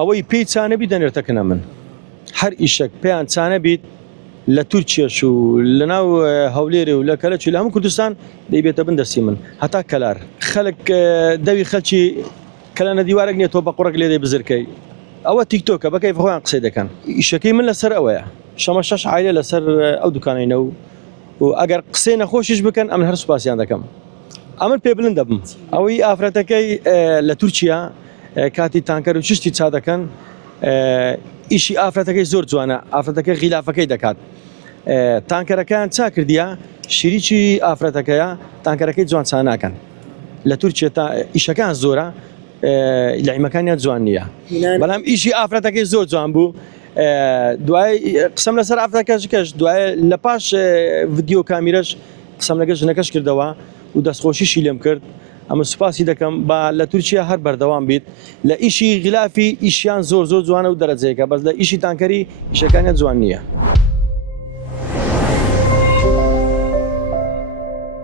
ئەوەی پێی چانە بی دەنێرتەکەنە من هەر ئیشێک پێیان چانە بیت لە تورکیەش و لەناو هەولێرێ و لە کەلەچ و لە هەموو کوردستان دەیبێتە بن دەستی من هەتا کەلار خەڵک دەوی خەلکی کەلانە دیوارێک نیە تۆ بە قوڕێک لێ دەی بزرکەی ئەوە تیکتۆکە بەکەی خۆیان قسەی دەکەن ئیشەکەی من لەسەر ئەوەیە شەمە شەش عایلە لەسەر ئەو دوکانینە و ئەگەر قسەی نەخۆشیش بکەن ئەمن هەر سوپاسیان دەکەم ئەمن پێ بلند دەبم ئەوەی ئافرەتەکەی لە تورکیا کاتی تانکەر و چشتی چا دەکەن ئیشی ئافرەتەکەی زۆر جوانە ئافرەتەکەی غیلافەکەی دەکات تانکەرەکەیان چا کردیە شیریکی ئافرەتەکەیە تانکەرەکەی جوان چا ناکەن لە تورکیا ئیشەکان زۆرە لەعیمەکانیان جوان نییە بەڵام ئیشی ئافرەتەکەی زۆر جوان بوو دوای قسەم لەسەر ئافرەتەکەش دوای لە پاش ڤیدیۆ کامیرەش قسەم لەگەڵ ژنەکەش کردەوە و دەستخۆشیشی لێم کرد ئەمە سوپاسی دەکەم با لە تورکیا هەر بەردەوام بیت لە ئیشی غلافی ئیشیان زۆر جوانە و دەرەجەیەکە بەس لە ئیشی تانکەری ئیشەکانیان جوان نییە.